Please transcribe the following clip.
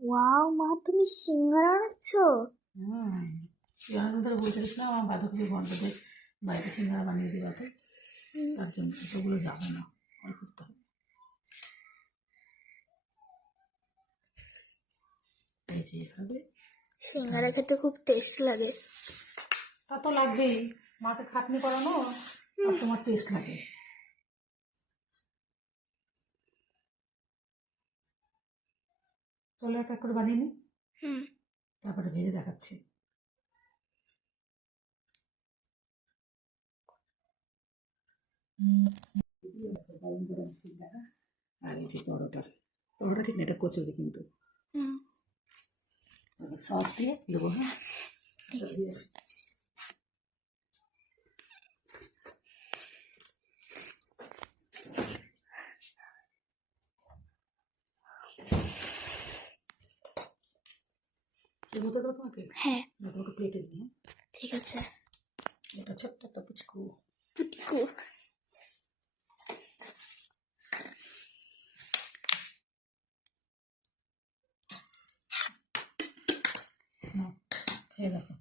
Wow মা, তুমি সিঙ্গারা আনছো? তুই অনেকদিন ধরে বলছিলিস না আমার বাঁধাকপি বন্ধতে বাড়িতে সিঙ্গারা বানিয়ে দিবা, তো তার জন্য এতগুলো যাবে না, অল্প করতে হবে। এই যে এভাবে সিঙ্গারা খেতে খুব টেস্ট লাগে। তা তো লাগবেই, মাকে খাটনি করানো আর তোমার টেস্ট লাগে। চলো এক এক করে বানিয়ে নিই, তারপরে ভেজে দেখাচ্ছি। গরম গরম সিঙ্গারা আর এই যে পরোটা ঠিক না, এটা কচুরি কিন্তু। সস দিয়ে দেবো। হ্যাঁ, দিয়ে আসি। এই মতো দেবো তোমাকে? হ্যাঁ না, তোমাকে প্লেটে দিই। ঠিক আছে। এটা ছোট্ট একটা পুচকু। পুটকু। খেয়ে দেখো।